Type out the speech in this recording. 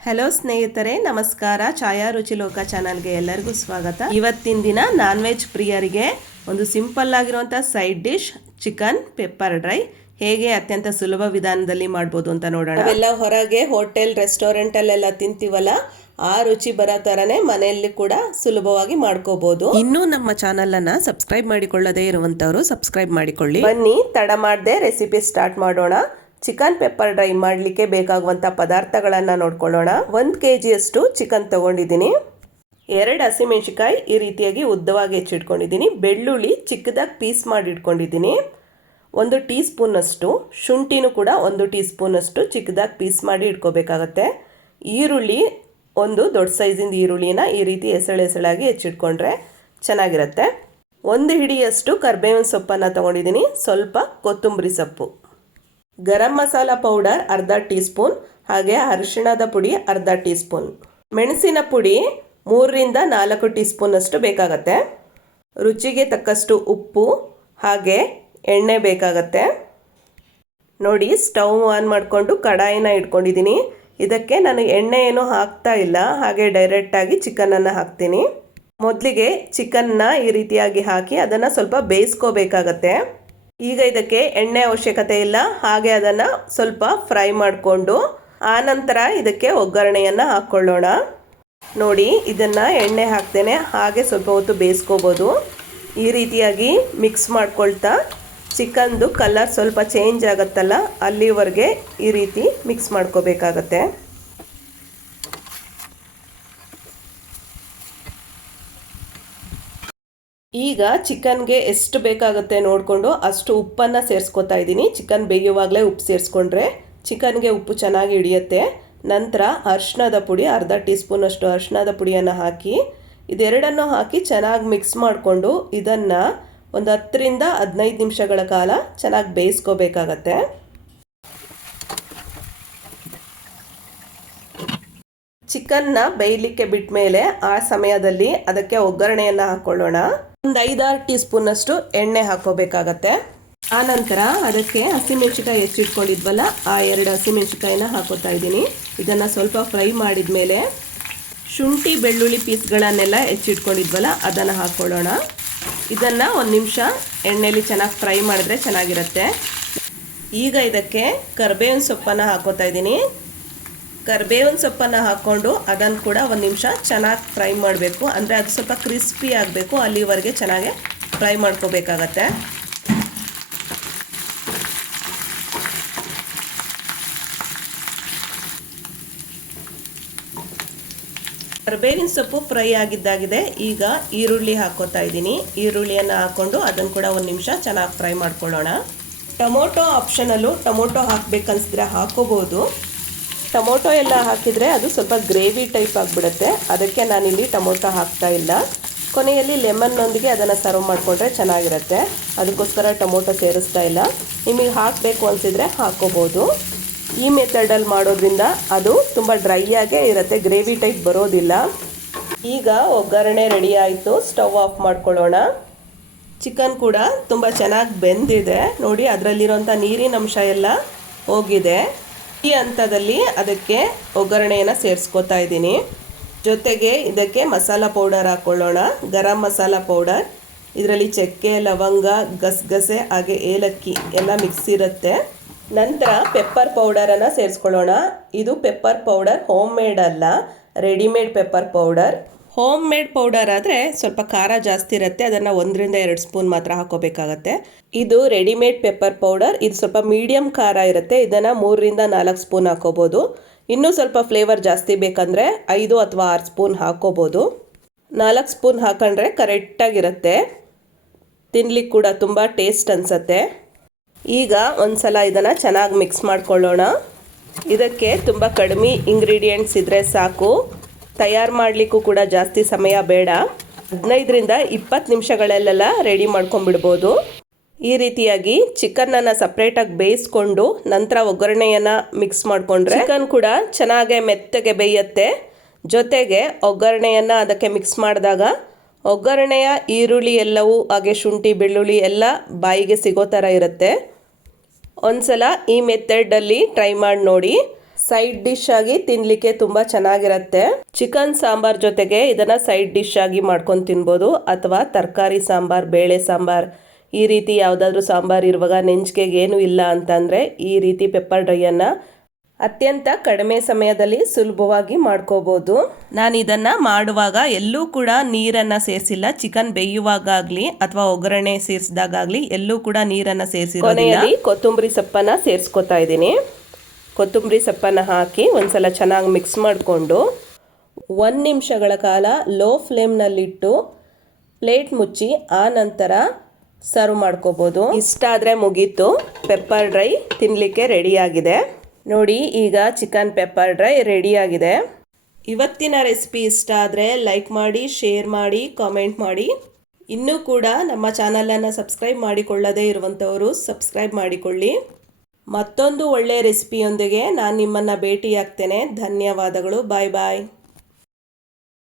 Hello ಸ್ನೇಹಿತರೆ, ನಮಸ್ಕಾರ. ಛಾಯಾ ರುಚಿ ಲೋಕ ಚಾನಲ್ಗೆ ಎಲ್ಲರಿಗೂ ಸ್ವಾಗತ. ಇವತ್ತಿನ ದಿನ ನಾನ್ ವೆಜ್ ಪ್ರಿಯರಿಗೆ ಒಂದು ಸಿಂಪಲ್ ಆಗಿರುವಂಥ side dish chicken pepper dry ಹೇಗೆ ಅತ್ಯಂತ ಸುಲಭ ವಿಧಾನದಲ್ಲಿ ಮಾಡ್ಬೋದು ಅಂತ ನೋಡೋಣ. ಎಲ್ಲ ಹೊರಗೆ ಹೋಟೆಲ್ ರೆಸ್ಟೋರೆಂಟಲ್ಲೆಲ್ಲ ತಿಂತೀವಲ್ಲ? ಆ ರುಚಿ ಬರೋ ಥರನೇ ಮನೆಯಲ್ಲಿ ಕೂಡ ಸುಲಭವಾಗಿ ಮಾಡ್ಕೋಬಹುದು ಇನ್ನೂ ನಮ್ಮ ಚಾನಲ್ ಅನ್ನ ಸಬ್ಸ್ಕ್ರೈಬ್ ಮಾಡಿಕೊಳ್ಳದೇ ಇರುವಂತವರು ಸಬ್ಸ್ಕ್ರೈಬ್ ಮಾಡಿಕೊಳ್ಳಿ. ಬನ್ನಿ ತಡ ಮಾಡದೆ ರೆಸಿಪಿ ಸ್ಟಾರ್ಟ್ ಮಾಡೋಣ. ಚಿಕನ್ ಪೆಪ್ಪರ್ ಡ್ರೈ ಮಾಡಲಿಕ್ಕೆ ಬೇಕಾಗುವಂಥ ಪದಾರ್ಥಗಳನ್ನು ನೋಡ್ಕೊಳ್ಳೋಣ. ಒಂದು ಕೆ ಜಿಯಷ್ಟು ಚಿಕನ್ ತಗೊಂಡಿದ್ದೀನಿ. ಎರಡು ಹಸಿಮೆಣಸಿಕಾಯಿ ಈ ರೀತಿಯಾಗಿ ಉದ್ದವಾಗಿ ಹೆಚ್ಚಿಟ್ಕೊಂಡಿದ್ದೀನಿ. ಬೆಳ್ಳುಳ್ಳಿ ಚಿಕ್ಕದಾಗಿ ಪೀಸ್ ಮಾಡಿ ಇಟ್ಕೊಂಡಿದ್ದೀನಿ. ಒಂದು ಟೀ ಸ್ಪೂನಷ್ಟು ಶುಂಠಿನೂ ಕೂಡ ಒಂದು ಟೀ ಸ್ಪೂನಷ್ಟು ಚಿಕ್ಕದಾಗಿ ಪೀಸ್ ಮಾಡಿ ಇಟ್ಕೋಬೇಕಾಗತ್ತೆ. ಈರುಳ್ಳಿ ಒಂದು ದೊಡ್ಡ ಸೈಜಿಂದ ಈರುಳ್ಳಿನ ಈ ರೀತಿ ಎಸಳು ಎಸಳಾಗಿ ಹೆಚ್ಚಿಟ್ಕೊಂಡ್ರೆ ಚೆನ್ನಾಗಿರುತ್ತೆ. ಒಂದು ಹಿಡಿಯಷ್ಟು ಕರ್ಬೇವಿನ ಸೊಪ್ಪನ್ನು ತೊಗೊಂಡಿದ್ದೀನಿ. ಸ್ವಲ್ಪ ಕೊತ್ತಂಬರಿ ಸೊಪ್ಪು. ಗರಂ ಮಸಾಲ ಪೌಡರ್ ಅರ್ಧ ಟೀ ಸ್ಪೂನ್ ಹಾಗೆ ಅರಿಶಿಣದ ಪುಡಿ ಅರ್ಧ ಟೀ ಸ್ಪೂನ್ ಮೆಣಸಿನ ಪುಡಿ ಮೂರರಿಂದ ನಾಲ್ಕು ಟೀ ಸ್ಪೂನಷ್ಟು ಬೇಕಾಗತ್ತೆ. ರುಚಿಗೆ ತಕ್ಕಷ್ಟು ಉಪ್ಪು, ಹಾಗೆ ಎಣ್ಣೆ ಬೇಕಾಗತ್ತೆ. ನೋಡಿ, ಸ್ಟವ್ ಆನ್ ಮಾಡಿಕೊಂಡು ಕಡಾಯಿನ ಇಟ್ಕೊಂಡಿದ್ದೀನಿ. ಇದಕ್ಕೆ ನಾನು ಎಣ್ಣೆ ಏನು ಹಾಕ್ತಾ ಇಲ್ಲ, ಹಾಗೆ ಡೈರೆಕ್ಟಾಗಿ ಚಿಕನನ್ನು ಹಾಕ್ತೀನಿ. ಮೊದಲಿಗೆ ಚಿಕನ್ನ ಈ ರೀತಿಯಾಗಿ ಹಾಕಿ ಅದನ್ನು ಸ್ವಲ್ಪ ಬೇಯಿಸ್ಕೋಬೇಕಾಗತ್ತೆ. ಈಗ ಇದಕ್ಕೆ ಎಣ್ಣೆ ಅವಶ್ಯಕತೆ ಇಲ್ಲ, ಹಾಗೆ ಅದನ್ನು ಸ್ವಲ್ಪ ಫ್ರೈ ಮಾಡಿಕೊಂಡು ಆನಂತರ ಇದಕ್ಕೆ ಒಗ್ಗರಣೆಯನ್ನು ಹಾಕ್ಕೊಳ್ಳೋಣ. ನೋಡಿ, ಇದನ್ನು ಎಣ್ಣೆ ಹಾಕ್ತೇನೆ, ಹಾಗೆ ಸ್ವಲ್ಪ ಹೊತ್ತು ಬೇಯಿಸ್ಕೋಬೋದು. ಈ ರೀತಿಯಾಗಿ ಮಿಕ್ಸ್ ಮಾಡ್ಕೊಳ್ತಾ ಚಿಕನ್ದು ಕಲರ್ ಸ್ವಲ್ಪ ಚೇಂಜ್ ಆಗುತ್ತಲ್ಲ, ಅಲ್ಲಿವರೆಗೆ ಈ ರೀತಿ ಮಿಕ್ಸ್ ಮಾಡ್ಕೋಬೇಕಾಗತ್ತೆ. ಈಗ ಚಿಕನ್ಗೆ ಎಷ್ಟು ಬೇಕಾಗುತ್ತೆ ನೋಡಿಕೊಂಡು ಅಷ್ಟು ಉಪ್ಪನ್ನು ಸೇರಿಸ್ಕೊತಾ ಇದ್ದೀನಿ. ಚಿಕನ್ ಬೇಯುವಾಗಲೇ ಉಪ್ಪು ಸೇರಿಸ್ಕೊಂಡ್ರೆ ಚಿಕನ್ಗೆ ಉಪ್ಪು ಚೆನ್ನಾಗಿ ಹಿಡಿಯುತ್ತೆ. ನಂತರ ಅರ್ಶಿನದ ಪುಡಿ, ಅರ್ಧ ಟೀ ಸ್ಪೂನಷ್ಟು ಅರ್ಶಿಣದ ಪುಡಿಯನ್ನು ಹಾಕಿ, ಇದೆರಡನ್ನು ಹಾಕಿ ಚೆನ್ನಾಗಿ ಮಿಕ್ಸ್ ಮಾಡಿಕೊಂಡು ಇದನ್ನು ಒಂದು ಹತ್ತರಿಂದ ಹದಿನೈದು ನಿಮಿಷಗಳ ಕಾಲ ಚೆನ್ನಾಗಿ ಬೇಯಿಸ್ಕೋಬೇಕಾಗತ್ತೆ. ಚಿಕನ್ನ ಬೇಯಲಿಕ್ಕೆ ಬಿಟ್ಟ ಮೇಲೆ ಆ ಸಮಯದಲ್ಲಿ ಅದಕ್ಕೆ ಒಗ್ಗರಣೆಯನ್ನು ಹಾಕ್ಕೊಳ್ಳೋಣ ಒಂದು ಐದಾರು ಟೀ ಸ್ಪೂನಷ್ಟು ಎಣ್ಣೆ ಹಾಕೋಬೇಕಾಗತ್ತೆ ಆನಂತರ ಅದಕ್ಕೆ ಹಸಿಮೆಣ್ಸಿಕಾಯಿ ಹೆಚ್ಚಿಟ್ಕೊಂಡಿದ್ವಲ್ಲ, ಆ ಎರಡು ಹಸಿಮೆಣ್ಸಿಕಾಯಿನ ಹಾಕೋತಾ ಇದ್ದೀನಿ. ಇದನ್ನು ಸ್ವಲ್ಪ ಫ್ರೈ ಮಾಡಿದ ಮೇಲೆ ಶುಂಠಿ ಬೆಳ್ಳುಳ್ಳಿ ಪೀಸ್ಗಳನ್ನೆಲ್ಲ ಹೆಚ್ಚಿಟ್ಕೊಂಡಿದ್ವಲ್ಲ, ಅದನ್ನು ಹಾಕ್ಕೊಳ್ಳೋಣ ಇದನ್ನು ಒಂದು ನಿಮಿಷ ಎಣ್ಣೆಯಲ್ಲಿ ಚೆನ್ನಾಗಿ ಫ್ರೈ ಮಾಡಿದ್ರೆ ಚೆನ್ನಾಗಿರುತ್ತೆ. ಈಗ ಇದಕ್ಕೆ ಕರ್ಬೇವಿನ ಸೊಪ್ಪನ್ನು ಹಾಕೋತಾ ಇದ್ದೀನಿ. ಕರ್ಬೇವಿನ ಸೊಪ್ಪನ್ನು ಹಾಕ್ಕೊಂಡು ಅದನ್ನು ಕೂಡ ಒಂದು ನಿಮಿಷ ಚೆನ್ನಾಗಿ ಫ್ರೈ ಮಾಡಬೇಕು. ಅಂದರೆ ಅದು ಸ್ವಲ್ಪ ಕ್ರಿಸ್ಪಿ ಆಗಬೇಕು, ಅಲ್ಲಿವರೆಗೆ ಚೆನ್ನಾಗಿ ಫ್ರೈ ಮಾಡ್ಕೋಬೇಕಾಗತ್ತೆ. ಕರ್ಬೇವಿನ ಸೊಪ್ಪು ಫ್ರೈ ಆಗಿದ್ದಾಗಿದೆ. ಈಗ ಈರುಳ್ಳಿ ಹಾಕೋತಾ ಇದ್ದೀನಿ. ಈರುಳ್ಳಿಯನ್ನು ಹಾಕ್ಕೊಂಡು ಅದನ್ನು ಕೂಡ ಒಂದು ನಿಮಿಷ ಚೆನ್ನಾಗಿ ಫ್ರೈ ಮಾಡ್ಕೊಳ್ಳೋಣ. ಟೊಮೊಟೊ ಆಪ್ಷನಲ್ಲೂ ಟೊಮೊಟೊ ಹಾಕಬೇಕನ್ಸಿದ್ರೆ ಹಾಕೋಬೋದು. ಟೊಮೊಟೊ ಎಲ್ಲ ಹಾಕಿದರೆ ಅದು ಸ್ವಲ್ಪ ಗ್ರೇವಿ ಟೈಪ್ ಆಗಿಬಿಡುತ್ತೆ. ಅದಕ್ಕೆ ನಾನಿಲ್ಲಿ ಟೊಮೊಟೊ ಹಾಕ್ತಾ ಇಲ್ಲ. ಕೊನೆಯಲ್ಲಿ ಲೆಮನ್ನೊಂದಿಗೆ ಅದನ್ನು ಸರ್ವ್ ಮಾಡಿಕೊಂಡ್ರೆ ಚೆನ್ನಾಗಿರುತ್ತೆ. ಅದಕ್ಕೋಸ್ಕರ ಟೊಮೊಟೊ ಸೇರಿಸ್ತಾ ಇಲ್ಲ. ನಿಮಗೆ ಹಾಕಬೇಕು ಅನಿಸಿದರೆ ಹಾಕೋಬೋದು. ಈ ಮೆಥಡಲ್ಲಿ ಮಾಡೋದ್ರಿಂದ ಅದು ತುಂಬ ಡ್ರೈಯಾಗೇ ಇರುತ್ತೆ ಗ್ರೇವಿ ಟೈಪ್ ಬರೋದಿಲ್ಲ. ಈಗ ಒಗ್ಗರಣೆ ರೆಡಿ ಆಯಿತು ಸ್ಟವ್ ಆಫ್ ಮಾಡ್ಕೊಳ್ಳೋಣ. ಚಿಕನ್ ಕೂಡ ತುಂಬ ಚೆನ್ನಾಗಿ ಬೆಂದಿದೆ. ನೋಡಿ ಅದರಲ್ಲಿರೋಂಥ ನೀರಿನ ಅಂಶ ಎಲ್ಲ ಹೋಗಿದೆ. ಈ ಹಂತದಲ್ಲಿ ಅದಕ್ಕೆ ಒಗ್ಗರಣೆಯನ್ನು ಸೇರಿಸ್ಕೊತಾ ಇದ್ದೀನಿ. ಜೊತೆಗೆ ಇದಕ್ಕೆ ಮಸಾಲ ಪೌಡರ್ ಹಾಕ್ಕೊಳ್ಳೋಣ ಗರಂ ಮಸಾಲ ಪೌಡರ್ ಇದರಲ್ಲಿ ಚಕ್ಕೆ, ಲವಂಗ, ಗಸಗಸೆ, ಹಾಗೆ ಏಲಕ್ಕಿ ಎಲ್ಲ ಮಿಕ್ಸ್ ಇರುತ್ತೆ. ನಂತರ ಪೆಪ್ಪರ್ ಪೌಡರನ್ನು ಸೇರಿಸ್ಕೊಳ್ಳೋಣ. ಇದು ಪೆಪ್ಪರ್ ಪೌಡರ್ ಹೋಮ್ ಮೇಡ್ ಅಲ್ಲ readymade pepper powder homemade powder ಆದರೆ ಸ್ವಲ್ಪ ಖಾರ ಜಾಸ್ತಿ ಇರುತ್ತೆ, ಅದನ್ನು ಒಂದರಿಂದ ಎರಡು ಸ್ಪೂನ್ ಮಾತ್ರ ಹಾಕೋಬೇಕಾಗತ್ತೆ ಇದು ರೆಡಿಮೇಡ್ ಪೆಪ್ಪರ್ ಪೌಡರ್ ಇದು ಸ್ವಲ್ಪ ಮೀಡಿಯಮ್ ಖಾರ ಇರುತ್ತೆ, ಇದನ್ನು ಮೂರರಿಂದ ನಾಲ್ಕು ಸ್ಪೂನ್ ಹಾಕೋಬೋದು ಇನ್ನೂ ಸ್ವಲ್ಪ ಫ್ಲೇವರ್ ಜಾಸ್ತಿ ಬೇಕಂದರೆ ಐದು ಅಥವಾ ಆರು ಸ್ಪೂನ್ ಹಾಕೋಬೋದು ನಾಲ್ಕು ಸ್ಪೂನ್ ಹಾಕೊಂಡ್ರೆ ಕರೆಕ್ಟಾಗಿರುತ್ತೆ ತಿನ್ಲಿಕ್ಕೆ ಕೂಡ ತುಂಬ ಟೇಸ್ಟ್ ಅನಿಸತ್ತೆ. ಈಗ ಒಂದು ಸಲ ಇದನ್ನು ಚೆನ್ನಾಗಿ ಮಿಕ್ಸ್ ಮಾಡ್ಕೊಳ್ಳೋಣ. ಇದಕ್ಕೆ ತುಂಬ ಕಡಿಮೆ ಇಂಗ್ರೀಡಿಯೆಂಟ್ಸ್ ಇದ್ದರೆ ಸಾಕು. ತಯಾರು ಮಾಡಲಿಕ್ಕೂ ಕೂಡ ಜಾಸ್ತಿ ಸಮಯ ಬೇಡ. ಹದಿನೈದರಿಂದ ಇಪ್ಪತ್ತು ನಿಮಿಷಗಳಲ್ಲೆಲ್ಲ ರೆಡಿ ಮಾಡ್ಕೊಂಬಿಡ್ಬೋದು ಈ ರೀತಿಯಾಗಿ ಚಿಕನನ್ನು ಸಪ್ರೇಟಾಗಿ ಬೇಯಿಸ್ಕೊಂಡು ನಂತರ ಒಗ್ಗರಣೆಯನ್ನು ಮಿಕ್ಸ್ ಮಾಡಿಕೊಂಡ್ರೆ ಚಿಕನ್ ಕೂಡ ಚೆನ್ನಾಗೆ ಮೆತ್ತಗೆ ಬೇಯುತ್ತೆ. ಜೊತೆಗೆ ಒಗ್ಗರಣೆಯನ್ನು ಅದಕ್ಕೆ ಮಿಕ್ಸ್ ಮಾಡಿದಾಗ ಒಗ್ಗರಣೆಯ ಈರುಳ್ಳಿ ಎಲ್ಲವೂ ಹಾಗೆ ಶುಂಠಿ ಬೆಳ್ಳುಳ್ಳಿ ಎಲ್ಲ ಬಾಯಿಗೆ ಸಿಗೋ ಥರ ಇರುತ್ತೆ. ಒಂದ್ಸಲ ಈ ಮೆಥಡಲ್ಲಿ ಟ್ರೈ ಮಾಡಿ ನೋಡಿ. ಸೈಡ್ ಡಿಶ್ ಆಗಿ ತಿನ್ಲಿಕ್ಕೆ ತುಂಬಾ ಚೆನ್ನಾಗಿರುತ್ತೆ. ಚಿಕನ್ ಸಾಂಬಾರ್ ಜೊತೆಗೆ ಇದನ್ನ ಸೈಡ್ ಡಿಶ್ ಆಗಿ ಮಾಡ್ಕೊಂಡು ತಿನ್ಬೋದು. ಅಥವಾ ತರಕಾರಿ ಸಾಂಬಾರ್, ಬೇಳೆ ಸಾಂಬಾರ್, ಈ ರೀತಿ ಯಾವುದಾದ್ರೂ ಸಾಂಬಾರ್ ಇರುವಾಗ ನೆಂಚಿಕೆಗೆ ಏನು ಇಲ್ಲ ಅಂತಂದರೆ ಈ ರೀತಿ ಪೆಪ್ಪರ್ ಡ್ರೈಯನ್ನು ಅತ್ಯಂತ ಕಡಿಮೆ ಸಮಯದಲ್ಲಿ ಸುಲಭವಾಗಿ ಮಾಡ್ಕೋಬೋದು. ನಾನು ಇದನ್ನು ಮಾಡುವಾಗ ಎಲ್ಲೂ ಕೂಡ ನೀರನ್ನು ಸೇರಿಸಿಲ್ಲ. ಚಿಕನ್ ಬೇಯುವಾಗಲಿ ಅಥವಾ ಒಗ್ಗರಣೆ ಸೇರಿಸಿದಾಗಲಿ ಎಲ್ಲೂ ಕೂಡ ನೀರನ್ನ ಸೇರಿಸಿರೋದಿಲ್ಲ. ಕೊತ್ತಂಬರಿ ಸೊಪ್ಪನ್ನು ಸೇರಿಸ್ಕೊತಾ ಇದ್ದೀನಿ. ಕೊತ್ತಂಬರಿ ಸೊಪ್ಪನ್ನು ಹಾಕಿ ಒಂದ್ಸಲ ಚೆನ್ನಾಗಿ ಮಿಕ್ಸ್ ಮಾಡಿಕೊಂಡು ಒಂದು ನಿಮಿಷಗಳ ಕಾಲ ಲೋ ಫ್ಲೇಮ್ನಲ್ಲಿಟ್ಟು ಪ್ಲೇಟ್ ಮುಚ್ಚಿ ಆ ನಂತರ ಸರ್ವ್ ಮಾಡ್ಕೋಬೋದು. ಇಷ್ಟ ಆದರೆ ಮುಗೀತು. ಪೆಪ್ಪರ್ ಡ್ರೈ ತಿನ್ನಲಿಕ್ಕೆ ರೆಡಿಯಾಗಿದೆ ನೋಡಿ, ಈಗ ಚಿಕನ್ ಪೆಪ್ಪರ್ ಡ್ರೈ ರೆಡಿಯಾಗಿದೆ ಇವತ್ತಿನ ರೆಸಿಪಿ ಇಷ್ಟ ಆದರೆ ಲೈಕ್ ಮಾಡಿ ಶೇರ್ ಮಾಡಿ ಕಾಮೆಂಟ್ ಮಾಡಿ. ಇನ್ನೂ ಕೂಡ ನಮ್ಮ ಚಾನಲನ್ನು ಸಬ್ಸ್ಕ್ರೈಬ್ ಮಾಡಿಕೊಳ್ಳದೇ ಇರುವಂಥವರು ಸಬ್ಸ್ಕ್ರೈಬ್ ಮಾಡಿಕೊಳ್ಳಿ. ಮತ್ತೊಂದು ಒಳ್ಳೆಯ ರೆಸಿಪಿಯೊಂದಿಗೆ ನಾನು ನಿಮ್ಮನ್ನು ಭೇಟಿಯಾಗ್ತೇನೆ. ಧನ್ಯವಾದಗಳು. ಬಾಯ್ ಬಾಯ್